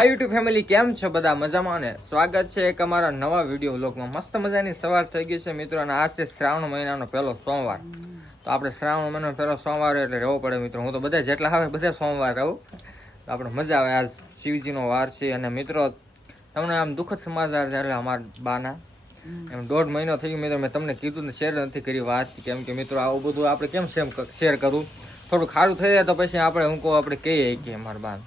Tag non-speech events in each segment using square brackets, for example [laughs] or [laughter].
આ YouTube family કેમ છો? બધા મજામાં ને સ્વાગત છે એક અમારા નવા વીડિયો વ્લોગમાં મસ્ત મજાની સવાર થઈ ગઈ છે મિત્રો અને આ છે શ્રાવણ મહિનાનો પહેલો સોમવાર. તો આપણે શ્રાવણ મહિનાનો પહેલો સોમવાર એટલે રહેવો પડે મિત્રો. હું તો બધા જેટલા આવે બધા સોમવાર રહું. આપણે મજા આવે. આજ શિવજીનો વાર છે અને મિત્રો, તમને આમ દુઃખદ સમાચાર છે એટલે અમારા બાના. એમ દોઢ મહિનો થઈ ગયો મિત્રો. મેં તમને કીધું ને શેર નથી કરી વાત. કેમ કે મિત્રો, આવું બધું આપણે કેમ શેમ શેર કરું? થોડું ખારું થઈ જાય તો પછી આપણે હું કહું, આપણે કહીએ કે અમારા બા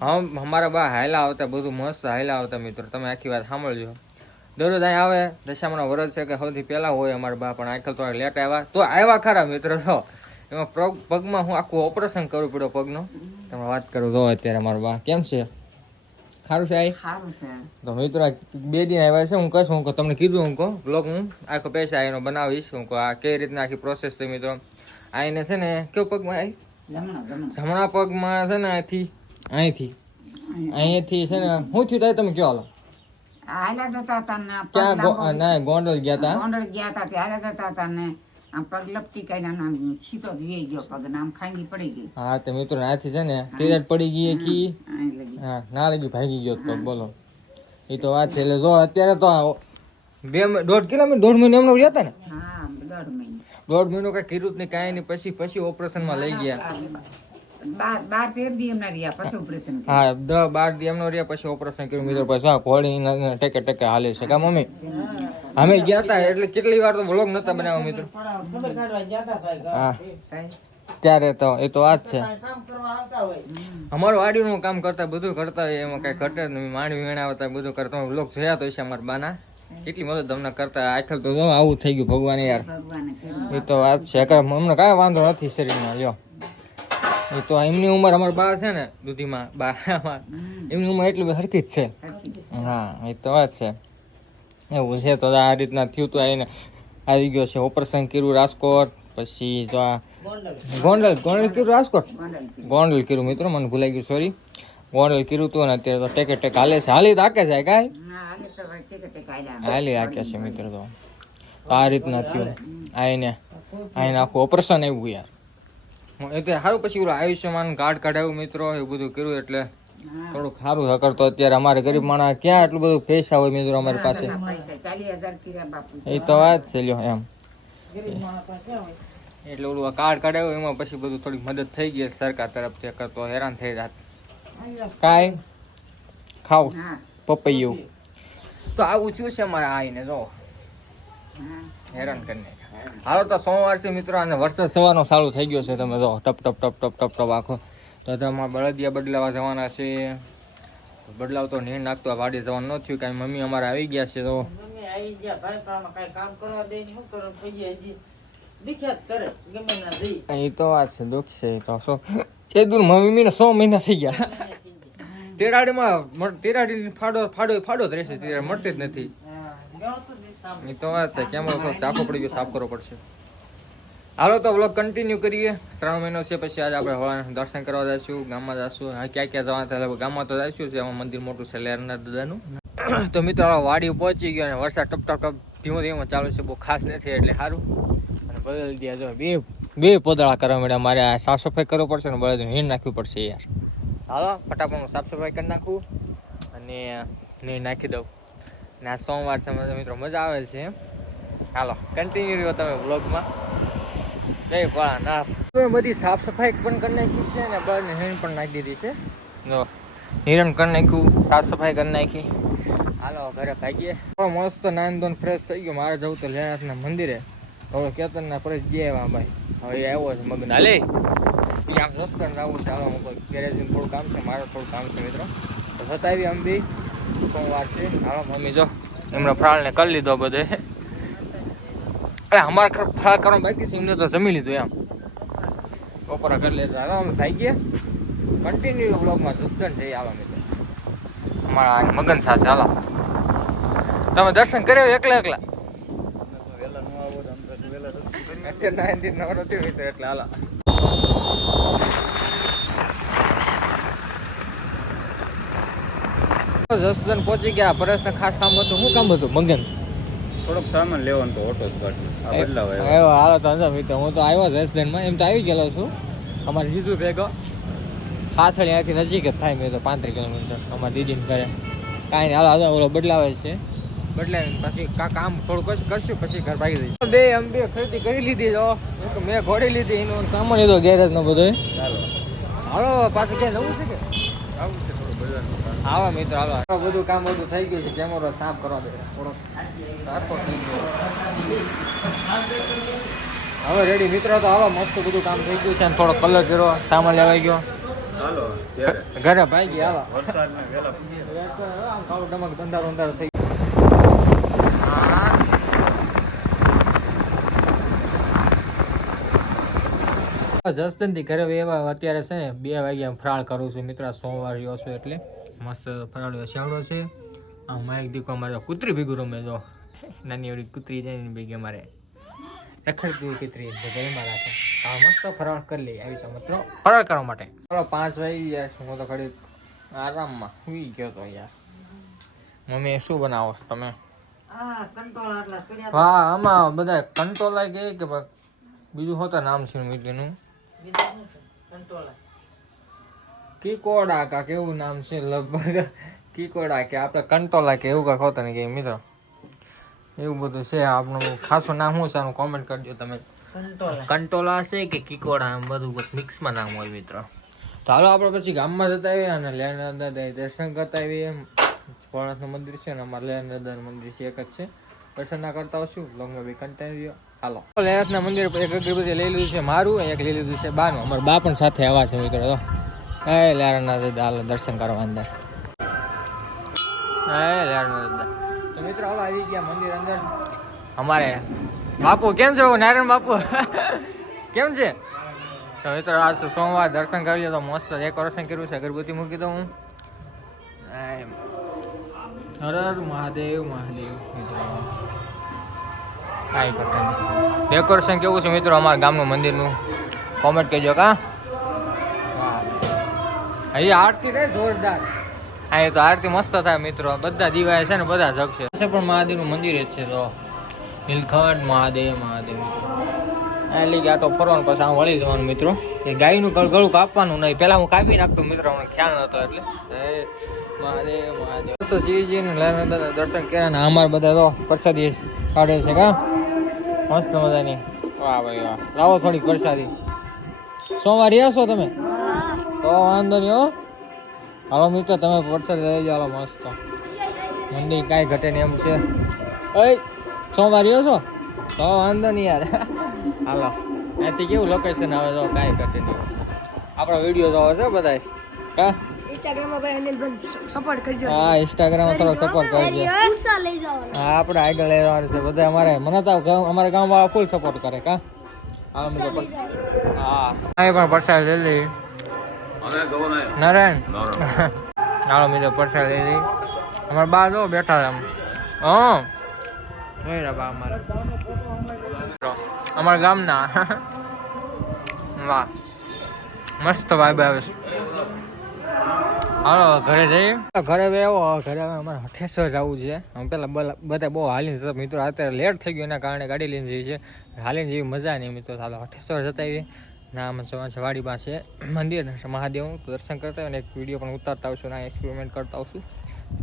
હમ અમારા બા હાયલા આવતા બધું મસ્ત હાયલા આવતા મિત્રો. તમે આખી વાત સાંભળજો. દરરોજ અહીં આવે દશામાના વરસ છે કે સૌથી પહેલા હોય અમારા બા પણ આજકાલ થોડા લેટ આવ્યા. તો આવ્યા ખરા મિત્રો. તો એમાં પગ પગમાં હું આખું ઓપરેશન કરવું પડ્યો પગનું. તમે વાત કરું તો અત્યારે અમારો બા કેમ છે? સારું છે આઈ? સારું છે. તો મિત્રો બે દિન આવ્યા છે. હું કહીશ હું તમને કીધું હું કહું બ્લોગ હું. આખો પૈસા એનો બનાવીશ. હું કહું આ કઈ રીતના આખી પ્રોસેસ છે મિત્રો? આઈને છે ને કેવો પગમાં આવી જમણો પગમાં છે ને અહીંથી અહીંથી. અહીંયાથી છે ને શું થયું થાય તમે કયો હાલો? હાલ્યા જતા હતા ને ક્યાં ના ગોંડલ ગયા હતા ગોંડલ ગયા હતા ત્યારે જતા હતા ને આમ પગ લપટી કરીને આમ સીધો જ ગયો પગ આમ ખાંગી પડી ગઈ. હા તે મિત્રો આથી છે ને તિરાડ પડી ગઈ કી હા ના લાગી ભાગી ગયો તો બોલો. એ તો વાત છે એટલે જો અત્યારે તો બે દોઢ કિલોમીટર દોઢ મહિને એમનો રહ્યા હતા ને? હા દોઢ મહિને. દોઢ મહિનો કઈ કીધું જ નહીં કાંઈ નહીં પછી પછી ઓપરેશનમાં લઈ ગયા. હા દ બાર દી એમનો રહ્યા પછી ઓપરેશન કર્યું. મિત્રો પછી આ ઘોડી ટેકે ટેકે હાલે છે. કા મમ્મી? અમે ગયા હતા એટલે કેટલી વાર તો વ્લોગ નતા બનાવ્યા મિત્રો? હા. ત્યારે તો એ તો આ જ છે. અમારું વાડીનું કામ કરતા બધું કરતા હોય એમાં કઈ ઘટે જ માંડવી વીણાવતા બધું કરતા વ્લોગ જોયા તો છે અમારા બાના. કેટલી મદદ તમને કરતા આખલ તો જો આવું થઈ ગયું ભગવાન યાર. એ તો વાત છે. અમને કાંઈ વાંધો નથી શરીરમાં લ્યો. તો એમની ઉંમર અમારા બા છે ને દૂધીમાં બા એમની ઉંમર એટલી હરખી જ છે. હા એ તો વાત છે. એવું છે તો આ રીતના થયું તો એને આવી ગયો છે ઓપરેશન કર્યું રાજકોટ પછી જો આ ગોંડલ ગોંડલ કર્યું રાજકોટ? ગોંડલ કર્યું. મિત્રો મને ભૂલાઈ ગયું સોરી ગોંડલ કર્યું હતું અને અત્યારે તો ટેકે ટેક હાલે છે. હાલી રાખે છે કાંઈ? હાલે તો રાખ્યા છે મિત્રો તો. આ રીતના થયું. આઈને આઈને આખું ઓપરેશન આવ્યું યાર. એટલે સારું પછી ઓલું આયુષ્યમાન કાર્ડ કઢાવ્યું મિત્રો એવું બધું કર્યું એટલે. થોડુંક સારું હકર તો અત્યારે અમારે ગરીબ માણસ ક્યાં એટલું બધું પૈસા હોય મિત્રો અમારી પાસે? એ તો વાત છે લ્યો એમ. એટલે ઓલું કાર્ડ કઢાવ્યું એમાં પછી બધું થોડીક મદદ થઈ ગઈ સરકાર તરફથી હકર તો હેરાન થઈ જાત. કાંઈ? ખાવ પપૈયું. તો આવું થયું છે અમારે આઈને જો. હેરાન કરીને. હાલો તો સોમવારથી મિત્રો અને વરસાદ સવારનો સારું થઈ ગયો છે. તમે તો ટપ ટપ ટપ ટપ ટપ ટપ આખો. તો તમારે બળદિયા બદલાવા જવાના છે. બદલાવ તો નીર નાખતો વાડી જવાનું ન થયું. કાંઈ મમ્મી અમારે આવી ગયા છે તો. એ તો વાત છે દુઃખ છે તો. સો એ દૂર મમ્મી ને સો મહિના થઈ ગયા. તેરાડીમાં તેરાડી ફાડો ફાડો ફાડો જ રહેશે તેરાડી મળતી જ નથી. એ તો વાત છે, કેમ તો ચાખો પડી ગયો, સાફ કરવો પડશે. હાલો, તો વ્લોગ કન્ટિન્યુ કરીએ. શ્રાવણ મહિનો છે, પછી આજે આપણે ભગવાન દર્શન કરવા જઈશું ગામમાં જઈશું હા, ક્યાં ક્યાં જવાના થાય ગામમાં તો જઈશું એમાં મંદિર મોટું છે લેરના દાદાનું. [clears throat] તો મિત્રો વાડી પહોંચી ગયો અને વરસાદ ટપ ટપ ટપ ધીમો ધીમો ચાલુ છે, બહુ ખાસ નથી, એટલે સારું. અને બદલી દીધા જો બે બે પોદળા કરવા મળ્યા. મારે આ સાફ સફાઈ કરવું પડશે અને બળદ નીર નાખવી પડશે, યાર. હાલો, ફટાફટ સાફ સફાઈ કરી નાખું અને નીર નાખી દઉં. ને આ સોમવાર છે મિત્રો મજા આવે છે. હાલો કન્ટિન્યુ રહ્યો તમે બ્લોગમાં જય ભોળાનાથ. મેં બધી સાફ સફાઈ પણ કરી નાખી છે અને બળદને હિરણ પણ નાખી દીધી છે. જો, હિરણ કરી નાખ્યું, સાફ સફાઈ કરી નાખી. હાલો, ઘરે ભાગીએ. મસ્ત નાન ધોન ફ્રેશ થઈ ગયો. મારે જવું તો લેનાથના મંદિરે. હવે કેતનના પરેશ ગયા એવા ભાઈ. હવે આવ્યો છે મગન. હાલે. આમ સસ્તન આવું છે. હાલો, હું ઘરે થોડું કામ છે, મારે થોડું કામ છે, મિત્રો. તો છતાં આવી આમ બી. સોમવાર છે હાલો મમ્મી જો. એમણે ફરાળને કરી લીધો બધે. અરે અમારે ફરાળ કરવાનું બાકી છે એમને તો જમી લીધું એમ. બપોરા કરી લેતા. અમે ભાઈ ગયા. કન્ટિન્યુ બ્લોગમાં સસ્તન છે હાલો મિત્રો અમારા મગન સાથે હાલો. તમે દર્શન કર્યો એકલા એકલા? અત્યારે નવરો થયો એટલે હાલો. જસદન પહોંચી ગયા. પરેશને ખાસ કામ હતું. શું કામ હતું? મંગન? થોડોક સામાન લેવાનો તો ઓટો જ બદલાવ આવ્યો. હાલો તો અંદર મિત્ર. હું તો આવ્યો જસદનમાં. એમ તો આવી ગયેલો છું. અમારે જીજુ ભેગો. પાથળી અહીંયાથી નજીક જ થાય મેં તો પાંત્રીસ કિલોમીટર. અમારા દીદીને ઘરે. કાંઈ હાલો હાલો ઓલો બદલાવે છે. બદલાવીને પછી કા કામ થોડું કરશું. પછી ઘર ભાગી દઈશું બે એમ બે ખરીદી કરી લીધી જો મેં ઘોડી લીધી. એનો સામાન લીધો ગેરેજનો બધો. ચાલો. હાલો પાછું ક્યાં નવું છે કે? આવું છે. આવા મિત્રો આવા બધું કામ બધું થઈ ગયું છે કેમેરો સાફ કરવા દે. થોડો સાફો થઈ ગયો. હવે રેડી મિત્રો તો આવા મસ્ત બધું કામ થઈ ગયું છે અને થોડો કલર કર્યો સામાન લેવાઈ ગયો. ઘરે ભાઈ ગયા આવા. અંધારો અંધારો થઈ જસદનથી ઘરે એવા અત્યારે છે ને બે વાગ્યા ફરાળ કરું છું મિત્ર સોમવાર રહ્યો છું એટલે. મસ્ત ફરાળ શિયાળો છે. આ એક દીકો મારે કૂતરી ભેગું રમે જો. નાની એવડી કૂતરી જાય ને ભેગી મારે. રખડતી કૂતરી તો એમાં રાખે. તો મસ્ત ફરાળ કરી લઈએ આવી છે મિત્રો. ફરાળ કરવા માટે? ચાલો પાંચ વાગી ગયા છે હું તો ઘડી આરામમાં સુઈ ગયો તો યાર. મમ્મી શું બનાવો છો તમે? હા આમાં બધા કંટ્રોલ કે બીજું હોતા નામ છે મીઠીનું કીકોડા કા કેવું નામ છે લગભગ? કીકોડા કે આપણે કંટોલા કે એવું કાંક હોતા ને કે મિત્રો. એવું બધું છે આપણું ખાસું નામ શું છે આનું કોમેન્ટ કરજો તમે. કંટોલા. છે કે કીકોડા એમ બધું મિક્સમાં નામ હોય મિત્રો. તો હાલો આપણે પછી ગામમાં જતા આવીએ અને લેણ દાદા દર્શન કરતા આવીએ ભોળાનાથનું મંદિર છે ને અમારે લેણ દાદાનું મંદિર છે એક જ છે. દર્શન ના કરતા હોશું બ્લોગમાં બી કન્ટિન્યુ હાલો. લેનાથના મંદિર પર એક અગરબત્તી લઈ લીધું છે, મારું એક લઈ લીધું છે બાનું. અમારા બા પણ સાથે આવ્યા છે, મિત્રો, તો. એ લેરાના દાદા દર્શન કરવા અંદર. એ લેરાના દાદા તો મિત્રો, હાલો, આવી ગયા મંદિર અંદર. અમારે બાપુ, કેમ છે નારાયણ બાપુ? [laughs] કેમ છે? તો મિત્રો આજ સોમવાર દર્શન કરી લો તો મસ્ત ડેકોરેશન કર્યું છે, અગરબત્તી મૂકી દઉં હું. હર મહાદેવ મહાદેવ, મિત્રો. કાંઈ ઘટે ડેકોરેશન કેવું છે મિત્રો અમારા ગામનું મંદિરનું? કોમેન્ટ કરજો, કા? અહીં આરતી રે જોરદાર. અહીં તો આરતી મસ્ત થાય મિત્રો. બધા દિવાય છે ને બધા જગશે છે. પણ મહાદેવનું મંદિર જ છે તો નીલખંડ, મહાદેવ મહાદેવ. આ લીધે આટો ફરવાનું પછી આમ વળી જવાનું મિત્રો. એ ગાયનું ગળ ગળું કાપવાનું નહીં. પહેલાં હું કાપી નાખતો મિત્રો મને ખ્યાલ નતો એટલે. મહાદેવ મહાદેવ. તો લાલના દર્શન કર્યા ને અમારા બધા તો પ્રસાદી કાઢે છે, કા? મસ્ત મજાની. વાહ ભાઈ વાહ. લાવો થોડીક પ્રસાદી સોમવાર રહ્યા છો તમે? તો વાંધો નહીં હો. હાલો મિત્રો, તમે પ્રસાદ લઈ જાઓ મસ્ત. મંદિર કાંઈ ઘટે નહીં એમ છે. એ સોમવાર રહ્યો છો? તો વાંધો નહીં યાર. [laughs] હાલો. અહીંથી કેવું લોકેશન આવે તો કાંઈ ઘટે નહીં. આપણો વીડિયો જોવો છે બધાય. કા ઇન્સ્ટાગ્રામમાં ભાઈ અનિલભાઈ સપોર્ટ કરજો. હા ઇન્સ્ટાગ્રામમાં થોડો સપોર્ટ કરજો. ઉષા લઈ જવાનો. હા આપણે આગળ લઈ જવાનું છે. બધા અમારે. મને તો અમારા ગામવાળા ફૂલ સપોર્ટ કરે કા? હા. પણ પરસાદ લઈ લઈ નારાયણ. હાલો મિત્રો પ્રસાદ લઈ લઈ અમારા બા જો બેઠા આમ. હા. જોઈ રહ્યા બા અમારે. અમારા ગામના. [laughs] વાહ. મસ્ત વાઇબ આવે છે. હાલો, ઘરે જઈએ. ઘરે આવો. ઘરે અમારે હઠેશ્વર જવું છે. અમે પેલા બધા બહુ હાલીને જતા. મિત્રો, અત્યારે લેટ થઈ ગયું, એના કારણે ગાડી લઈને જઈએ છીએ. હાલીને જેવી મજા નહીં. મિત્રો હાલો, હઠેશ્વર જતા આવીએ. ના અમે જવાનું પાસે મંદિર મહાદેવ દર્શન કરતા અને એક વીડિયો પણ ઉતારતા આવશું ના એક્સપેરિમેન્ટ કરતા આવશું.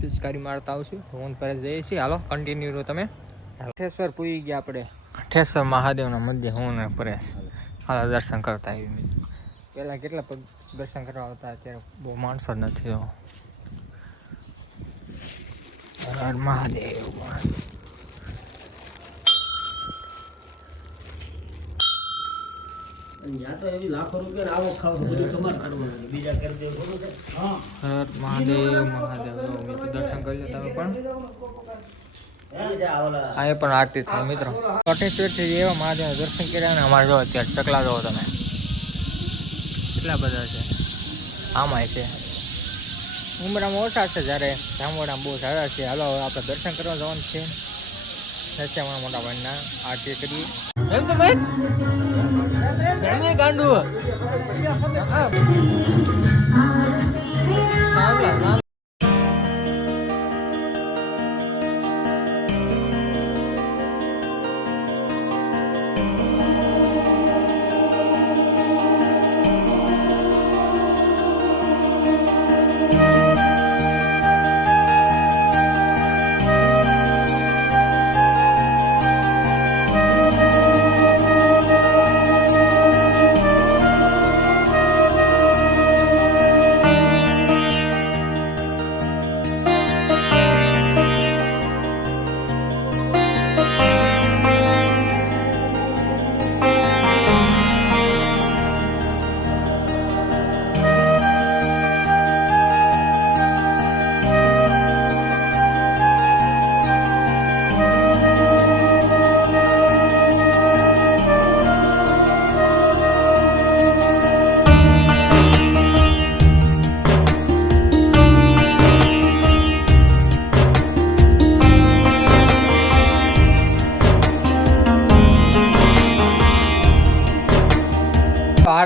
પિચકારી મારતા આવશું. ફોન હું પરેશ જઈએ છીએ. હાલો કન્ટિન્યુ રહો તમે. હઠેશ્વર પૂરી ગયા આપણે. હઠેશ્વર મહાદેવના મંદિર. હું ને પરેશ. હાલો, દર્શન કરતા આવી પહેલાં કેટલા પગ દર્શન કરવા આવતા અત્યારે? બહુ માણસો નથી હર મહાદેવ. હર મહાદેવ મહાદેવ. મિત્રો દર્શન કરી લો તમે પણ. અહીંયા પણ આરતી થાય મિત્રો. અઠેશ્વરથી એવા મહાદેવ દર્શન કર્યા ને અમારે જો અત્યારે ચકલા જો તમે. કેટલા બધા છે. આમાંય છે. ઉમરામાં ઓછા છે જ્યારે જામવાડા બહુ સારા છે. હાલો આપણે દર્શન કરવા જવાનું છે. દર્શનમાં મોટા ભાઈના આરતી કરીએ. એમ તો ભાઈ ગાંડુ.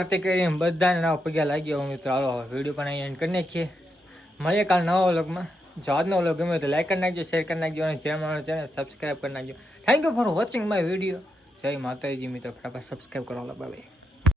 હાર્દિક કરીને બધાને નવા પગ્યા લાગ્યો મિત્રો. હાલો વીડિયો પણ અહીંયા એન્ડ કરી નાખીએ. મળીએ કાલ નવા વ્લોગમાં. જો આજનો વ્લોગ ગમે તો લાઈક કરી નાખજો શેર કરી નાખજો અને ચેનલ ચેનલ સબસ્ક્રાઈબ કરી નાખજો. Thank you for watching my video જય માતાજી મિત્રો. ફટાફટ સબસ્ક્રાઈબ કરવા બાય